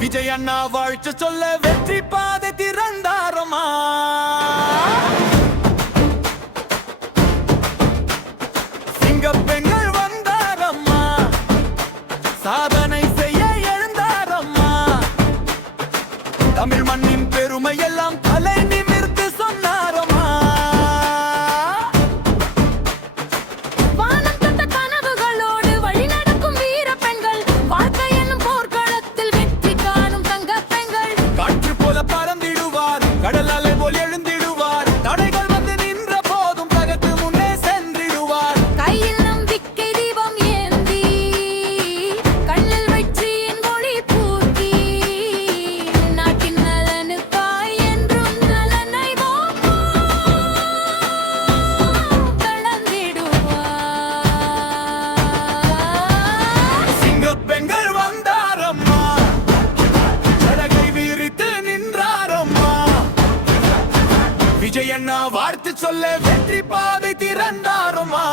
விஜய் அண்ணா வாழ்த்து சொல்ல வெற்றி பாதை திறந்தாரம்மா. சிங்க பெண்கள் வந்தாரம்மா, சாதனை செய்ய எழுந்தாரம்மா. தமிழ் மண்ணின் பெருமை எல்லாம் தலை நிமிர்ந்து சொன்னாரம்மா. வானம் தொட்ட கனவுகளோடு வழி நடக்கும் வீர பெண்கள், வாழ்க்கை என்னும் போர்க்களத்தில் வெற்றி காணும் தங்க பெண்கள். காற்று போல பறந்திடுவார், கடல் அலை போல் எழுந்திடுவார், தடைகள் வந்து நின்ற போதும் தகர்த்து முன்னே சென்றிடுவார். கையில் நம்பிக்கை தீபம் ஏந்தி, கண்ணில் வெற்றியின் ஒளி பூர்த்தி, நாட்டின் நலனுக்காய் என்றும் நலனை கலந்திடுவார். சிங்கப் பெண்கள் வந்தாரம்மா, சலகை விரித்து நின்றாரம்மா. விஜய் அண்ணா வாழ்த்து சொல்ல வெற்றி பாதை திறந்தாரம்மா.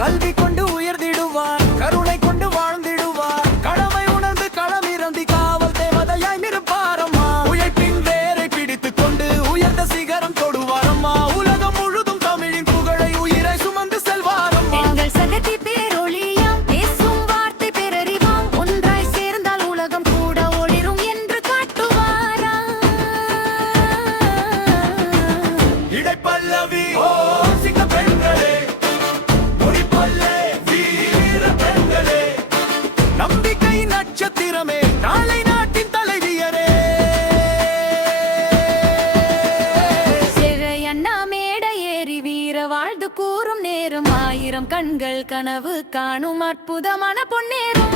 கல்வி கொண்டு உயர்ந்திடுவார், கருணை கொண்டு வாழ்ந்திடுவார், கடமை உணர்ந்து களமிறந்தி காவல் தேவதையாய் நிற்பாரம்மா. உழைப்பின் வேரை பிடித்துக் கொண்டு உயர்ந்த சிகரம் தொடுவாரம்மா. உலகம் முழுதும் தமிழின் புகழை உயிரை சுமந்து செல்வாரம்மா. எங்கள் சகதி பேரொளியாம், பேசும் வார்த்தை பேரறிவாம், ஒன்றாய் சேர்ந்தால் உலகம் கூட ஒளிரும் என்று காட்டுவாராம். இடைப்பல்லவி ஓ சிங்க பெண்களே, முடிப்பல்லே வீர பெண்களே, நம்பிக்கை நட்சத்திரமே, நாளை நாட்டின் தலைவியரே. சிறை அண்ணா மேடை ஏறி வீர வாழ்ந்து கூறும் நேரம், ஆயிரம் கண்கள் கனவு காணும் அற்புதமான பொன்னேரும்.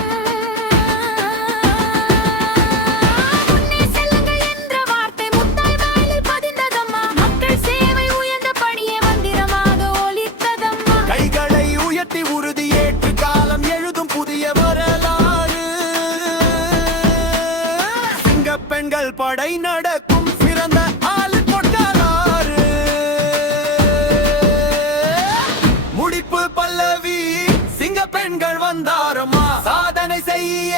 முன்னே செல்லுங்கள் என்ற வார்த்தை முத்தாய் வாயிலில் பதிந்ததம்மா. மக்கள் சேவை உயர்ந்த பணியே மந்திரமாக ஒலித்ததம்மா. கைகளை உயர்த்தி உறுதி ஏற்று காலம் எழுதும் புதிய வரலாறு. சிங்க பெண்கள் படை நடக்கும் சிறந்த ஆளு கொண்டாரு. முடிப்பு பல்லவி, சிங்க பெண்கள் வந்தாரம்மா, சாதனை செய்ய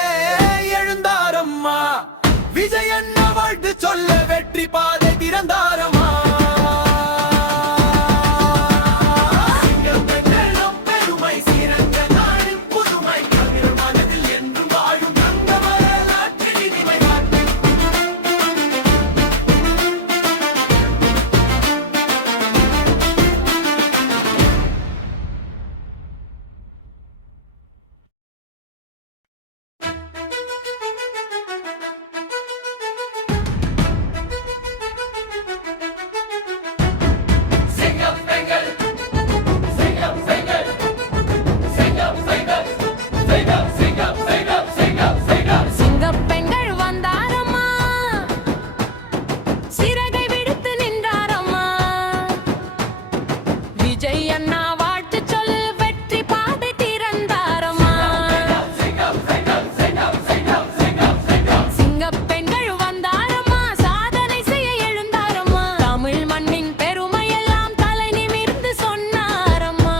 எழுந்தாரம்மா. விஜய் அண்ணா வாழ்த்து சொல்ல வெற்றி பாதை திறந்தாரம்மா. சிங்கப் பெண்கள் நம் பெருமை, சிறந்த நாளின் புதுமை, தமிழ் மனதில் என்றும் வாழும் தங்க வரலாற்று இனிமை காட்டு. சிங்கப் பெண்கள், சிங்கப் பெண்கள், சிங்கப் பெண்கள், சிங்கப் சிங்கப் சிங்கப் சிங்கப் சிங்கப். சிங்கப் பெண்கள் வந்தாரம்மா, சிறகை விடுத்து நின்றாரம்மா. விஜய் அண்ணா வாழ்த்து சொல் வெற்றி பாதை திறந்தாரம்மா. சிங்கப் சிங்கப் சிங்கப் சிங்கப் சிங்கப் சிங்கப். சிங்கப் பெண்கள் வந்தாரம்மா, சாதனை செய்ய எழுந்தாரம்மா. தமிழ் மண்ணின் பெருமை எல்லாம் தலை நிமிர்ந்து சொன்னாரம்மா.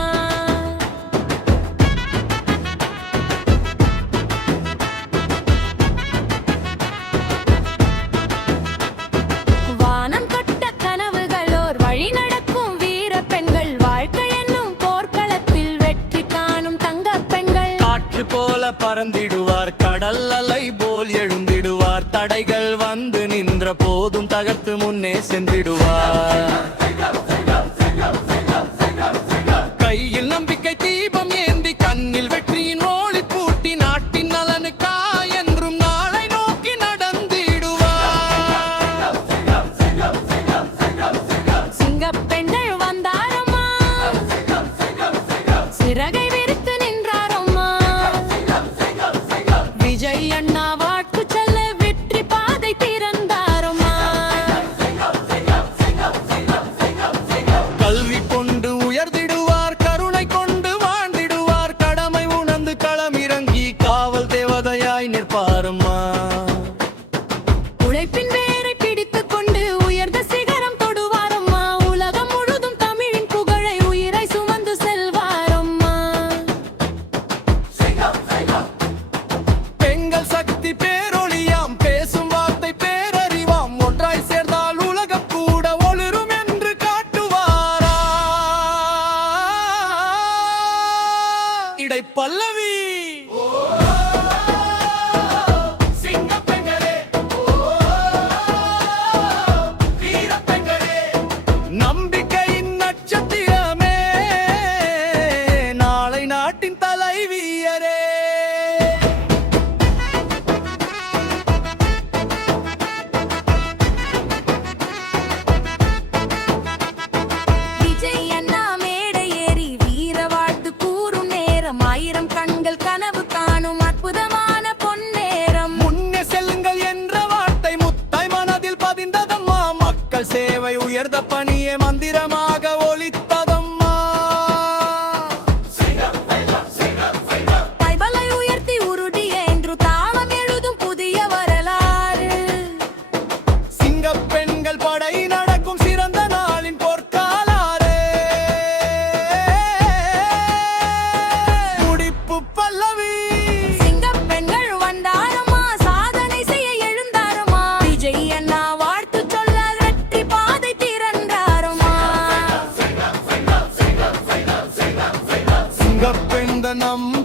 வானம் தொட்ட கனவுகளோர் வழி நடக்கும் வீர பெண்கள், வாழ்க்கை என்னும் போர்க்களத்தில் வெற்றி காணும் தங்க பெண்கள். காற்று போல பறந்திடுவார், கடல் அலை போல் எழுந்திடுவார், தடைகள் வந்து நின்ற போதும் தகர்த்து முன்னே சென்றிடுவார். கையில் நம்பிக்கை தீபம் ஏந்தி, கண்ணில் வெற்றியின் ஒளி பூட்டி, நாட்டின் நலனுக்காய் என்றும் நாளை நோக்கி நடந்திடுவார். சிங்கப் பெண்கள் வந்தாரம்மா, சிறகை விரித்து நின்றாரம்மா. விஜய் அண்ணா வாழ்த்து சொல்ல வெற்றி பாதை திறந்தாரம்மா. கல்வி கொண்டு உயர்ந்திடுவார், கருணை கொண்டு வாழ்ந்திடுவார், கடமை உணர்ந்து களமிறங்கி காவல் தேவதையாய் நிற்பாரம்மா. பணியே மந்திரமாக ஒலித்ததம்மா. கைகளை உயர்த்தி உருட்டிய என்று தாளம் எழுதும் புதிய வரலாறு. சிங்கப் பெண்கள் படை நடக்கும் சிறந்த நாளின் பொற்காலாறு. முடிப்பு பல்லவி சிங்கப் பெண்கள் வந்தாரம்மா, சாதனை செய்ய எழுந்தாரம்மா. விஜய் அண்ணா வாழ்த்து சொல்ல வெற்றி பாதை திறந்தாரம்மா. சிங்கப்பெண்ட நம்